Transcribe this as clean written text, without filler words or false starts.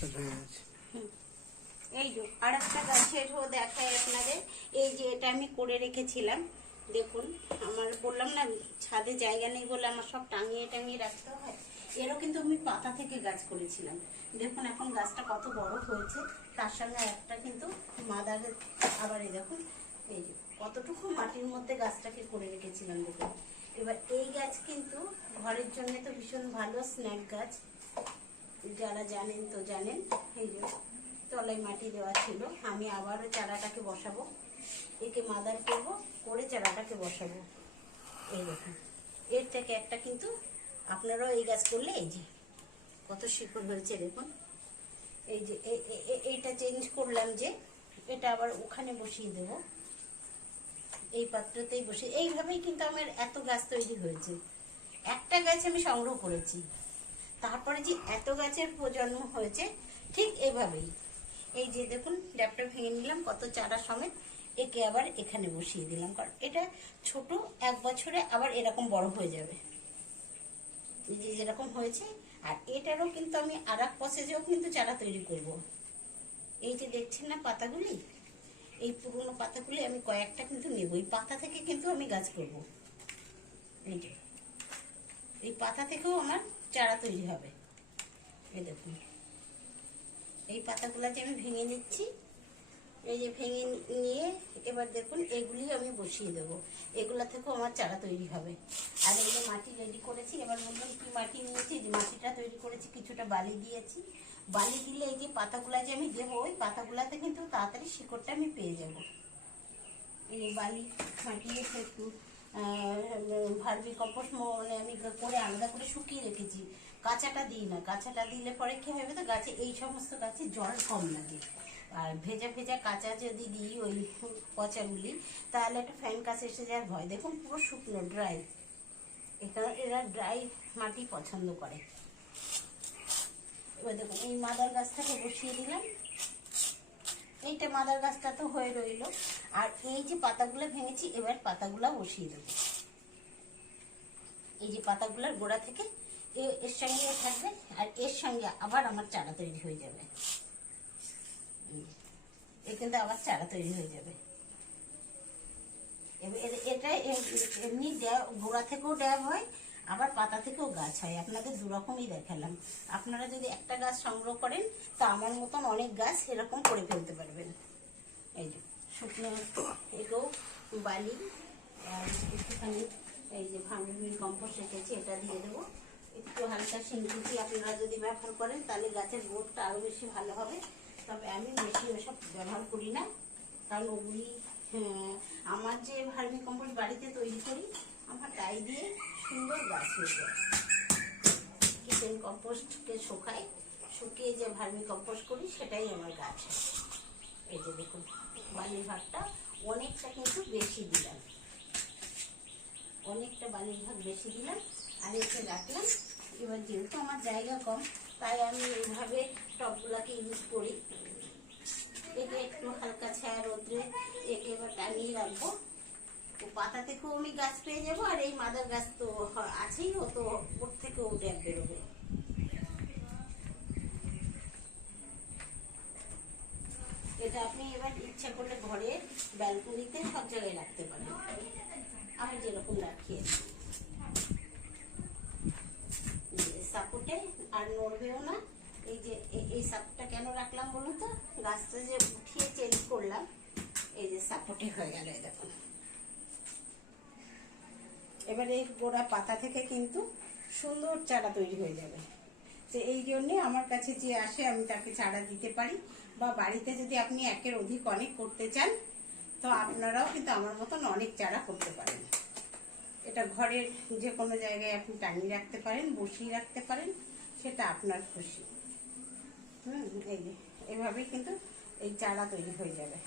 Start হয়ে গেছে। এই যে আর একটা গাছেরও দেখায় আপনাদের। এই যে এটা আমি করে রেখেছিলাম, দেখুন আমার বললাম না ছাদে জায়গা নেই বলে আমার সব টাঙিয়ে টাঙিয়ে রাখতে হয়। এরও কিন্তু আমি পাতা থেকে গাছ করেছিলাম। দেখুন এখন গাছটা কত বড় হয়েছে, তার সঙ্গে একটা কিন্তু মাদার। আবার এই দেখুন এই যে কতটুকু মাটির মধ্যে গাছটাকে করে রেখেছিলাম দেখুন। এবার এই গাছ কিন্তু ঘরের জন্য তো ভীষণ ভালো স্ন্যাক গাছ, যারা জানেন তো জানেন। এই যে তলায় মাটি দেওয়া ছিল, আমি আবারও চারাটাকে বসাবো, একে মাদার করব, করে চারাটাকে বসাবো। এই দেখুন এর থেকে একটা কিন্তু আপনারাও এই গাছ করলে এই যে কত শিকড় হয়েছে দেখুন। এই যে এইটা চেঞ্জ করলাম, যে এটা আবার ওখানে বসিয়ে দেব, এই পাত্রতেই বসে। এইভাবেই কিন্তু আমার এত গাছ তৈরি হয়েছে। একটা গাছ আমি সংগ্রহ করেছি, তারপরে যে এত গাছের প্রজন্ম হয়েছে ঠিক এভাবেই। এই যে দেখুন ড্যাপটা ভেঙে নিলাম কত চারা সমেত, একে আবার এখানে বসিয়ে দিলাম, কারণ এটা ছোট, 1 বছরে আবার এরকম বড় হয়ে যাবে, এই যে যেরকম হয়েছে। আর এটারও কিন্তু আমি আর এক প্রসেসেও কিন্তু চারা তৈরি করব। এই যে দেখছেন না পাতাগুলি, এই পুরনো পাতাগুলি আমি কয়েকটা কিন্তু নেব, এই পাতা থেকে কিন্তু আমি গাছ করব। এই যে এই পাতা থেকেও আমার চারা তৈরি হবে। এই দেখুন এই পাতাগুলো যে আমি ভেঙে নিচ্ছি, এই যে ভেঙে নিয়ে এবার দেখুন এগুলি আমি বসিয়ে দেবো, এগুলা থেকেও আমার চারা তৈরি হবে। আর এই যে মাটি রেডি করেছি, এবার বললাম কি মাটি নিয়েছি, যে মাটিটা তৈরি করেছি, কিছুটা বালি দিয়েছি। বালি দিলে এই যে পাতাগুলা যে আমি দেবো, ওই পাতাগুলাতে কিন্তু তাড়াতাড়ি শিকড়টা আমি পেয়ে যাব। এই বালি মাটিয়ে একটু ভার্মি কম্পোস্ট মানে আমি করে আলাদা করে শুকিয়ে রেখেছি, কাঁচাটা দিই না। কাঁচাটা দিলে পরে কি হবে, তো গাছে এই সমস্ত গাছে জল কম লাগে। আর ভেজা ভেজা কাঁচা যদি দিই ওই পচাগুলি, তাহলে একটা ফ্যান কাছে এসে যাওয়ার ভয়। দেখুন পুরো শুকনো ড্রাই, এখানে এরা ড্রাই মাটি পছন্দ করে। এবার দেখুন এই মাদার গাছটাকে বসিয়ে দিলাম, এইটা মাদার গাছটা তো হয়ে রইল। আর এই যে পাতাগুলো ভেঙেছি, এবার পাতাগুলো বসিয়ে দেবো। এই যে পাতাগুলোর গোড়া থেকে এর সঙ্গে থাকবে, আর এর সঙ্গে আবার আমার চারা তৈরি হয়ে যাবে। এ কিন্তু আবার চারা তৈরি হয়ে যাবে। এটা এমনি গোড়া থেকেও ড্যাব হয়, আবার পাতা থেকেও গাছ হয়। আপনাদের দুরকমই দেখালাম। আপনারা যদি একটা গাছ সংগ্রহ করেন, তো আমার মতন অনেক গাছ এরকম করে ফেলতে পারবেন। এই যে শুকনো এগুলো বালি আর একটুখানি এই যে ভার্মি কম্পোস্ট রেখেছি, এটা দিয়ে দেবো। একটু হালকা সিনকুচি আপনারা যদি ব্যবহার করেন, তাহলে গাছের গ্রোথটা আরও বেশি ভালো হবে। তবে আমি বেশি ওসব ব্যবহার করি না, কারণ ওগুলি আমার যে ভার্মি কম্পোস্ট বাড়িতে তৈরি করি, আমার তাই দিয়ে সুন্দর গাছ হয়ে যায়। কিচেন কম্পোস্টকে শুকাই, শুকিয়ে যে ভার্মি কম্পোস্ট করি, সেটাই আমার গাছ। এই যে দেখুন বালির ভাগটা অনেকটা কিন্তু বেশি দিলাম, অনেকটা বালির ভাগ বেশি দিলাম আর এসে রাখলাম। এবার যেহেতু আমার জায়গা কম, তাই আমি এইভাবে টবগুলাকে ইউজ করি। একে একটু হালকা ছায়া রোদ্রে একে এবার টাঙিয়ে রাখবো, ও পাতা থেকেও আমি গাছ পেয়ে যাবো। আর এই মাদার গাছ তো আছেই, ও তো ওর থেকেও ড্যাব বেরোবে। এটা আপনি এবার ইচ্ছা করলে ঘরে ব্যালকনিতে সব জায়গায় রাখতে পারেন, আমি যেরকম রাখি। সাপোর্টে আর নড়বেও না। এই যে এই সাপোর্টটা কেন রাখলাম বলুন তো, গাছটা যে উঠিয়ে চেঞ্জ করলাম, এই যে সাপোর্টে হয়ে গেল। দেখুন এবার এই গোড়া পাতা থেকে কিন্তু সুন্দর চারা তৈরি হয়ে যাবে। তো এই জন্যে আমার কাছে যে আসে আমি তাকে চারা দিতে পারি, বা বাড়িতে যদি আপনি একের অধিক অনেক করতে চান, তো আপনারাও কিন্তু আমার মতন অনেক চারা করতে পারেন। এটা ঘরের যে কোনো জায়গায় আপনি টাঙিয়ে রাখতে পারেন, বসিয়ে রাখতে পারেন, সেটা আপনার খুশি। এই যে এভাবেই কিন্তু এই চারা তৈরি হয়ে যাবে।